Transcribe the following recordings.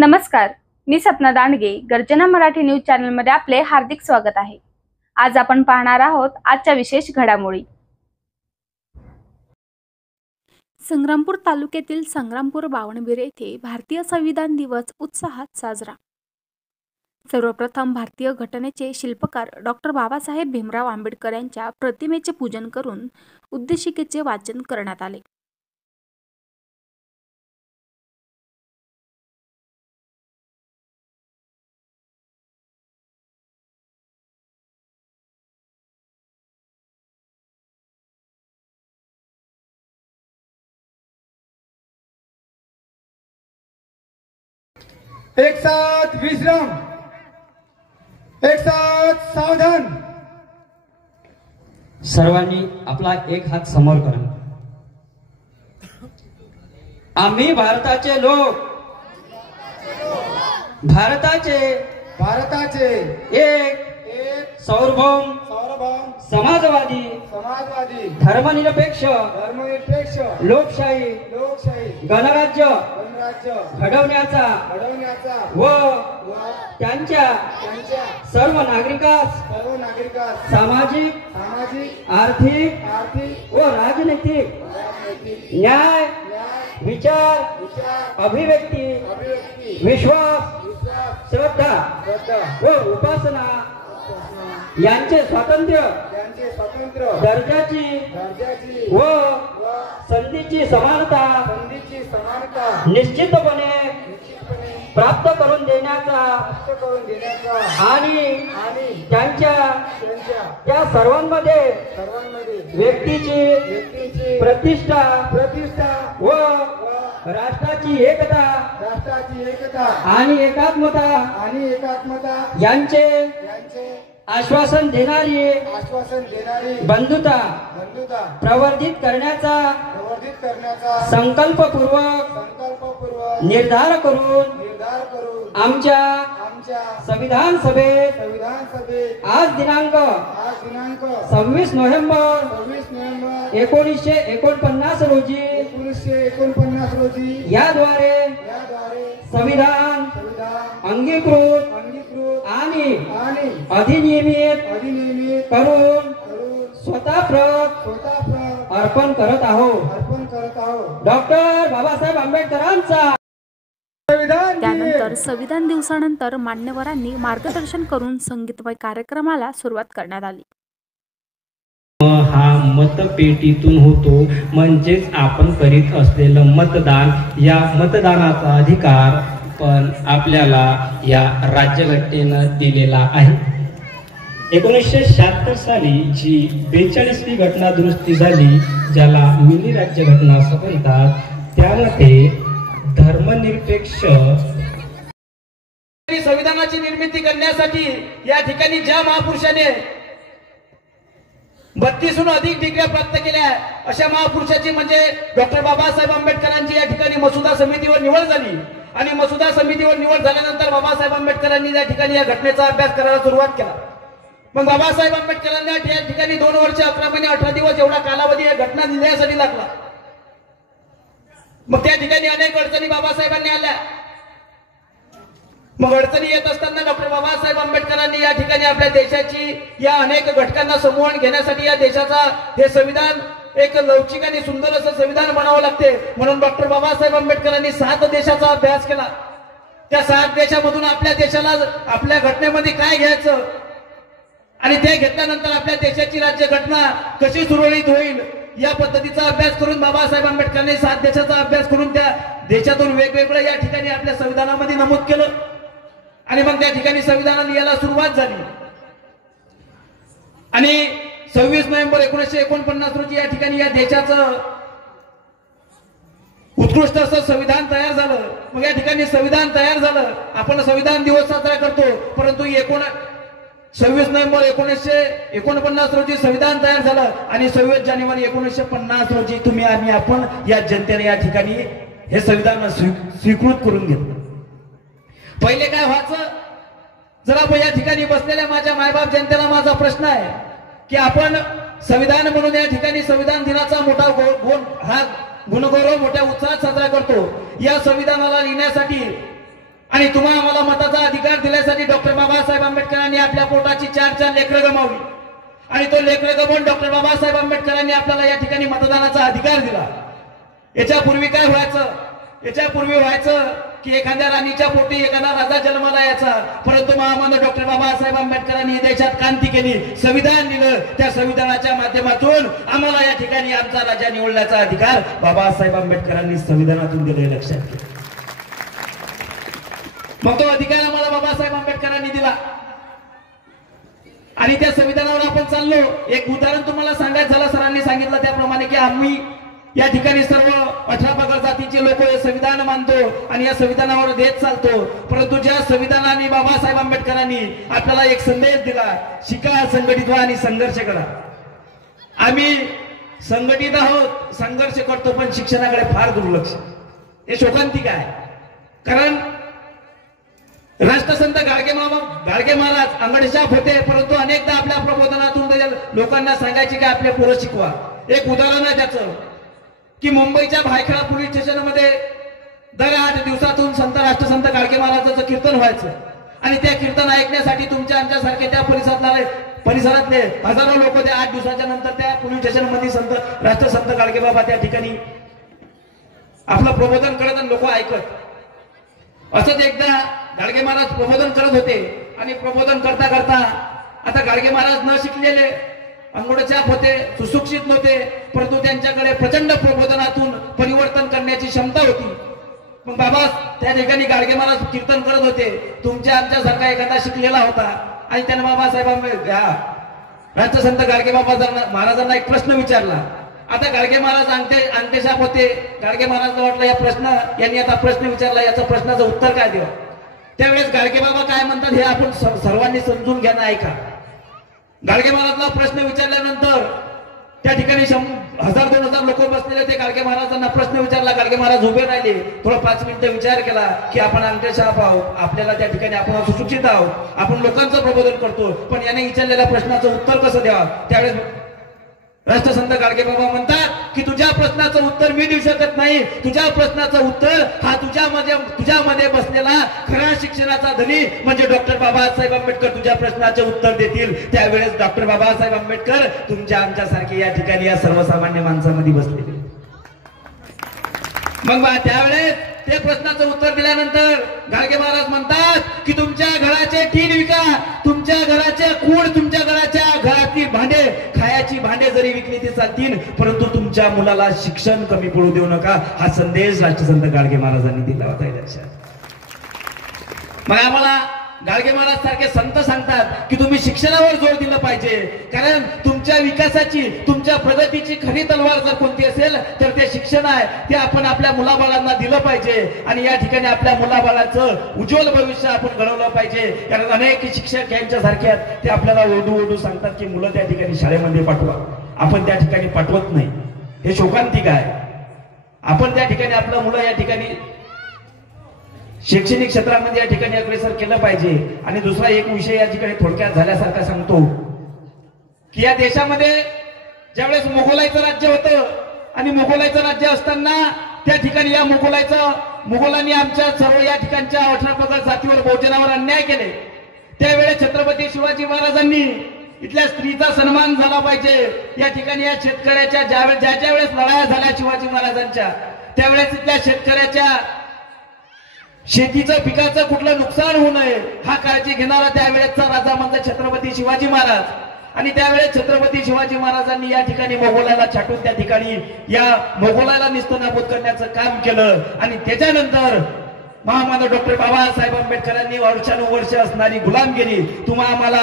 नमस्कार, मी सपना दांडगे. गर्जना मराठी न्यूज चॅनलमध्ये आपले हार्दिक स्वागत आहे. आज आपण पाहणार आहोत आजच्या विशेष घडामोडी. संग्रामपूर तालुक्यातील संग्रामपूर बावनबीर येथे भारतीय संविधान दिवस उत्साहात साजरा. सर्वप्रथम भारतीय घटनेचे शिल्पकार डॉक्टर बाबासाहेब भीमराव आंबेडकर यांच्या प्रतिमेचे पूजन करून उद्देशिकेचे वाचन करण्यात आले. एक साथ विश्राम, एक साथ सावधान. सर्वांनी आपला एक हात समोर करा. आम्ही भारताचे लोक, भारताचे एक सार्वभौम समाजवादी धर्मनिरपेक्ष लोकशाही गणराज्य घडवण्याचा व त्यांच्या सर्व नागरिकास सामाजिक आर्थिक व राजनैतिक न्याय विचार अभिव्यक्ती विश्वास श्रद्धा व उपासना यांचे स्वातंत्र्य दर्जाची व संधीची समानता निश्चितपणे प्राप्त करून देण्याचा आणि त्यांच्या त्या सर्वांमध्ये व्यक्तीची प्रतिष्ठा व राष्ट्राची एकता आणि एकात्मता यांचे आश्वासन देणारी बंधुता प्रवर्धित करण्याचा संकल्पपूर्वक निर्धार करून आमच्या संविधान सभेत आज दिनांक 26 नोव्हेंबर 1949 रोजी याद्वारे संविधान अंगीकृत आणि अधिनियमित करून स्वतः अर्पण करत आहोत डॉक्टर बाबासाहेब आंबेडकरांचा. त्यानंतर संविधान दिवसानंतर मान्यवरांनी मार्गदर्शन करून संगीतमय कार्यक्रमाला सुरुवात करण्यात आली. हा मतपेटीतून होतो, म्हणजेच आपण करीत असलेलं मतदान, या मतदानाचा अधिकार पण आपल्याला या राज्यघटनेनं दिलेला आहे. 1976 साली जी 42वी घटना दुरुस्ती झाली, ज्याला मिनी राज्यघटना असं म्हणतात, त्यामध्ये धर्मनिरपेक्ष संविधानाची निर्मिती करण्यासाठी या ठिकाणी ज्या महापुरुषाने 32हून अधिक डिग्र्या प्राप्त केल्या, अशा महापुरुषाची म्हणजे डॉक्टर बाबासाहेब आंबेडकरांची या ठिकाणी मसुदा समितीवर निवड झाली. आणि मसुदा समितीवर निवड झाल्यानंतर बाबासाहेब आंबेडकरांनी या ठिकाणी या घटनेचा अभ्यास करायला सुरुवात केला. मग बाबासाहेब आंबेडकरांनी या ठिकाणी 2 वर्ष 11 महिने 18 दिवस एवढा कालावधी या घटना लिहिण्यासाठी लागला. मग त्या ठिकाणी अनेक अडचणी बाबासाहेबांनी आल्या. मग अडचणी येत असताना डॉक्टर बाबासाहेब आंबेडकरांनी या ठिकाणी आपल्या देशाची या अनेक घटकांना समूहन घेण्यासाठी या देशाचा हे संविधान एक लवचिक आणि सुंदर असं संविधान बनावं लागते, म्हणून डॉक्टर बाबासाहेब आंबेडकरांनी 7 देशाचा अभ्यास केला. त्या 7 देशामधून आपल्या देशाला आपल्या घटनेमध्ये काय घ्यायचं आणि ते घेतल्यानंतर आपल्या देशाची राज्यघटना कशी सुरळीत होईल या पद्धतीचा अभ्यास करून बाबासाहेब आंबेडकरांनी 7 देशाचा अभ्यास करून त्या देशातून वेगवेगळं या ठिकाणी आपल्या संविधानामध्ये नमूद केलं. आणि मग त्या ठिकाणी संविधान लिहायला सुरुवात झाली. आणि 26 नोव्हेंबर 1949 रोजी या ठिकाणी या देशाचं उत्कृष्ट असं संविधान तयार झालं. मग या ठिकाणी संविधान तयार झालं, आपण संविधान दिवस साजरा करतो, परंतु 26 नोव्हेंबर 1949 रोजी संविधान तयार झालं आणि 26 जानेवारी 1950 रोजी तुम्ही आणि आपण या जनतेने या ठिकाणी हे संविधान स्वीकृत करून घेतलं. पहिले काय व्हायचं, जरा या ठिकाणी बसलेल्या माझ्या मायबाप जनतेला माझा प्रश्न आहे की आपण संविधान म्हणून या ठिकाणी संविधान दिनाचा मोठा गुणगौरव मोठ्या उत्साहात साजरा करतो. या संविधानाला लिहिण्यासाठी आणि तुम्हा आम्हाला मताचा अधिकार दिल्यासाठी डॉक्टर बाबासाहेब आंबेडकरांनी आपल्या पोटाची 4 लेकरं गमावली आणि तो लेकरं गमावून डॉक्टर बाबासाहेब आंबेडकरांनी आपल्याला या ठिकाणी मतदानाचा अधिकार दिला। याच्यापूर्वी काय व्हायचं? याच्यापूर्वी व्हायचं की एखाद्या राणीच्या पोटी एखादा राजा जन्माला यायचा, परंतु महामानव डॉक्टर बाबासाहेब आंबेडकरांनी देशात क्रांती केली, संविधान दिलं। त्या संविधानाच्या माध्यमातून आम्हाला या ठिकाणी आमचा राजा निवडण्याचा अधिकार बाबासाहेब आंबेडकरांनी संविधानातून दिले, लक्षात घ्या। मग तो अधिकार आम्हाला बाबासाहेब आंबेडकरांनी दिला आणि त्या संविधानावर आपण चाललो। एक उदाहरण तुम्हाला सांगायचं झालं, सरांनी सांगितलं त्याप्रमाणे की आम्ही या ठिकाणी सर्व 18 पगड जातीचे लोक हे संविधान मानतो आणि या संविधानावर देत चालतो, परंतु ज्या संविधानाने बाबासाहेब आंबेडकरांनी आपल्याला एक संदेश दिला, शिका, संघटित व्हा आणि संघर्ष करा। आम्ही संघटित आहोत, संघर्ष करतो, पण शिक्षणाकडे फार दुर्लक्ष। हे शोकांतिक आहे, कारण राष्ट्रसंत गाडगे महाराज अंगडशाप होते, परंतु अनेकदा आपल्या प्रबोधनातून लोकांना सांगायचे की आपले पोरं शिकवा। एक उदाहरण आहे त्याचं की मुंबईच्या भायखळा पोलीस स्टेशनमध्ये दर 8 दिवसातून राष्ट्रसंत गाडगे महाराजांचं कीर्तन व्हायचं आणि त्या कीर्तन ऐकण्यासाठी तुमच्या आमच्यासारखे त्या परिसरातले हजारो लोक त्या 8 दिवसाच्या नंतर त्या पोलीस स्टेशनमध्ये राष्ट्रसंत गाडगे बाबा त्या ठिकाणी आपलं प्रबोधन करत आणि लोक ऐकत। असंच एकदा गाडगे महाराज प्रबोधन करत होते आणि प्रबोधन करता करता आता गाडगे महाराज न शिकलेले, अंगोडचाप होते, सुशिक्षित नव्हते, परंतु त्यांच्याकडे प्रचंड प्रबोधनातून परिवर्तन करण्याची क्षमता होती। मग बाबा त्या ठिकाणी गाडगे महाराज कीर्तन करत होते, तुमच्या आमच्यासारखा एखादा शिकलेला होता आणि त्याने बाबासाहेब राष्ट्रसंत गाडगे बाबा महाराजांना एक प्रश्न विचारला। आता गाडगे महाराज अंगठेशाप होते, गाडगे महाराजांना वाटलं या प्रश्न यांनी आता प्रश्न विचारला, याचा प्रश्नाचं उत्तर काय द्यावं। त्यावेळेस गाडगे बाबा काय म्हणतात हे आपण सर्वांनी समजून घ्या ना, ऐका। गाडगे महाराजला प्रश्न विचारल्यानंतर त्या ठिकाणी 1000-2000 लोक बसलेले होते। गाडगे महाराजांना प्रश्न विचारला, गाडगे महाराज उभे राहिले, थोडा 5 मिनिटं विचार केला की आपण अंगठेशाप आहोत, आपल्याला त्या ठिकाणी आपण सुशिक्षित आहोत, आपण लोकांचं प्रबोधन करतो, पण याने विचारलेल्या प्रश्नाचं उत्तर कसं द्यावं। त्यावेळेस राष्ट्रसंत गाडगे बाबा म्हणतात की तुझ्या प्रश्नाचं उत्तर मी देऊ शकत नाही, तुझ्या प्रश्नाचं उत्तर हा तुझ्यामध्ये बसलेला खरा शिक्षणाचा धनी म्हणजे डॉक्टर बाबासाहेब आंबेडकर तुझ्या प्रश्नाचे उत्तर देतील। त्यावेळेस डॉक्टर बाबासाहेब आंबेडकर तुमच्या आमच्यासारखे या ठिकाणी या सर्वसामान्य माणसामध्ये बसलेले। मग त्यावेळेस ते प्रश्नाचं उत्तर दिल्यानंतर गाडगे महाराज म्हणतात की तुमच्या घराचे टीन विका, तुमच्या घराचे कूड, तुमच्या घरातील भांडे, खायाची भांडे जरी विकली ती चालतील, परंतु तुमच्या मुलाला शिक्षण कमी पडू देऊ नका, हा संदेश राष्ट्रसंत गाडगे महाराजांनी दिला होता लक्षात। मग आम्हाला गाडगे महाराज सारखे संत सांगतात की तुम्ही शिक्षणावर जोर दिला पाहिजे, कारण तुमच्या विकासाची, तुमच्या प्रगतीची खरी तलवार जर कोणती असेल तर ते शिक्षण आहे, ते आपण आपल्या मुलाबाळांना दिलं पाहिजे आणि या ठिकाणी आपल्या मुलाबाळाचं उज्ज्वल भविष्य आपण घडवलं पाहिजे। कारण अनेक शिक्षक यांच्यासारखे आहेत, ते आपल्याला ओरडू सांगतात की मुलं त्या ठिकाणी शाळेमध्ये पाठवा, आपण त्या ठिकाणी पाठवत नाही, हे शोकांतिक आहे। आपण त्या ठिकाणी आपल्या मुलं या ठिकाणी शैक्षणिक क्षेत्रामध्ये या ठिकाणी अग्रेसर केलं पाहिजे। आणि दुसरा एक विषय या ठिकाणी थोडक्यात झाल्यासारखा सांगतो की या देशामध्ये ज्यावेळेस मोगलाईचं राज्य होतं आणि मोगलाईचं राज्य असताना त्या ठिकाणी या मोगलांनी आमच्या सर्व या ठिकाणच्या 18 पगड जातीवर बहुजनावर अन्याय केले। त्यावेळेस छत्रपती शिवाजी महाराजांनी इथल्या स्त्रीचा सन्मान झाला पाहिजे, या ठिकाणी या शेतकऱ्याच्या ज्या वेळेस लढाया झाल्या शिवाजी महाराजांच्या, त्यावेळेस इथल्या शेतकऱ्याच्या शेतीचं पिकाचं कुठलं नुकसान होऊ नये हा काळजी घेणारा त्यावेळेसचा राजा म्हणजे छत्रपती शिवाजी महाराज। आणि त्यावेळेस छत्रपती शिवाजी महाराजांनी या ठिकाणी मोगलाला छाटून त्या ठिकाणी या मोगलाला निस्तनाबूत करण्याचं काम केलं। आणि त्याच्यानंतर महामानव डॉक्टर बाबासाहेब आंबेडकरांनी वर्षानुवर्ष असणारी गुलामगिरी, तुम्हा आम्हाला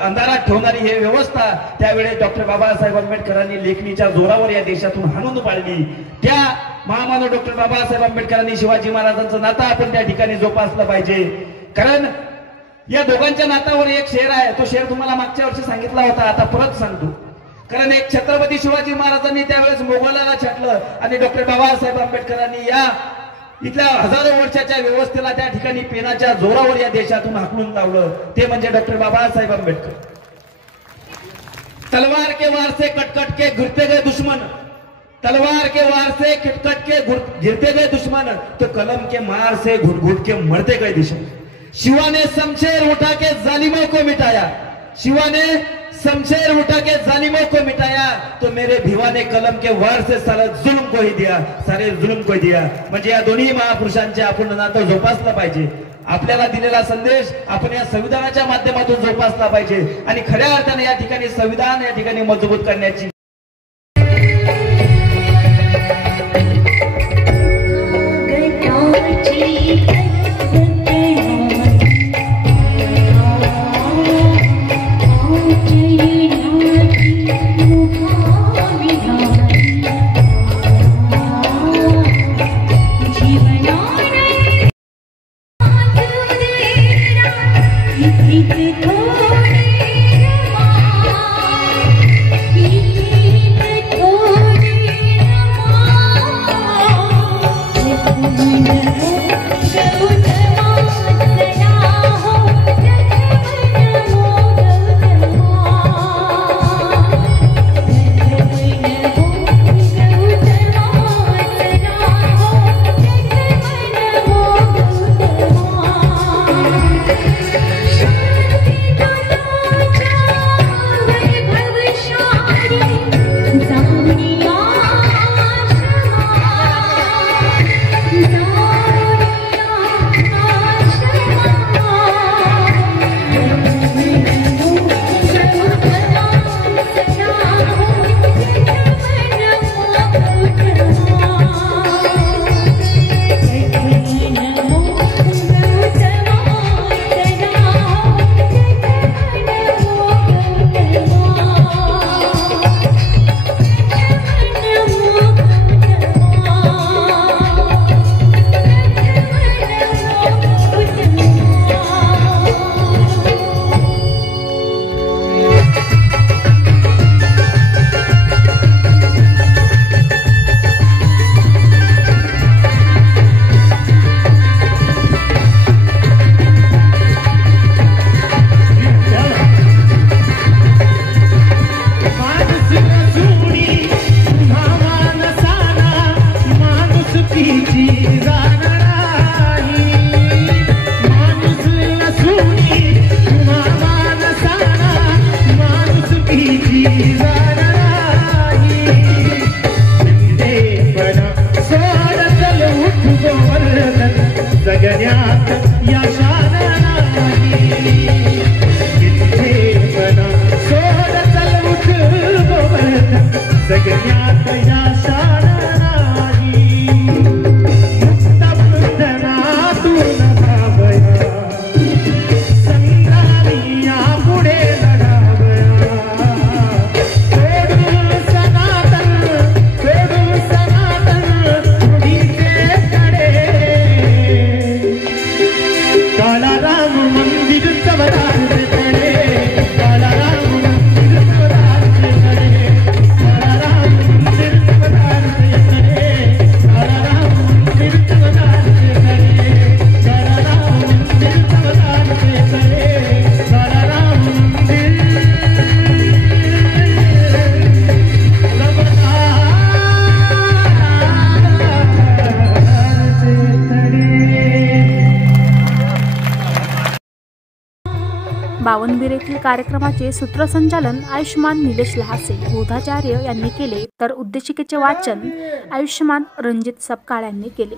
अंधारात ठेवणारी हे व्यवस्था त्यावेळेस डॉक्टर बाबासाहेब आंबेडकरांनी लेखणीच्या जोरावर या देशातून हाणून पाडली। त्या महामानव डॉक्टर बाबासाहेब आंबेडकरांनी शिवाजी महाराजांचं नातं आपण त्या ठिकाणी जोपासलं पाहिजे, कारण या दोघांच्या नात्यावर एक शेर आहे, तो शेर तुम्हाला मागच्या वर्षी सांगितला होता, आता परत सांगतो। कारण एक छत्रपती शिवाजी महाराजांनी त्यावेळेस मोगलाला छाटलं आणि डॉक्टर बाबासाहेब आंबेडकरांनी या इथल्या हजारो वर्षाच्या व्यवस्थेला त्या ठिकाणी पेनाच्या जोरावर या देशातून हाकलून लावलं, ते म्हणजे डॉक्टर बाबासाहेब आंबेडकर। तलवार के वार से कटकट के घिरते गए दुश्मन, तलवार के वार से खिटखट के गिरते गए दुश्मन, तो कलम के मार से घुट घुट के मरते गए दुश्मन। शिवा ने शमशेर उठा के जालिमों को मिटाया, शिवा ने शमशेर उठा के जालिमों को मिटाया, तो मेरे भिवा ने कलम के वार से सारे जुल्म को ही दिया, सारे जुल्म को दिया। म्हणजे या दोन्ही महापुरुषांचे आपण नातं जोपासलं पाहिजे। आपल्याला दिलेला संदेश आपण या संविधानाच्या माध्यमातून जोपासला पाहिजे आणि खऱ्या अर्थाने या ठिकाणी संविधान या ठिकाणी मजबूत करण्याची बावनबीर येथील कार्यक्रमाचे सूत्रसंचालन आयुष्मान निलेश लहासे बोधाचार्य यांनी केले, तर उद्देशिकेचे वाचन आयुष्मान रणजित सपकाळ यांनी केले।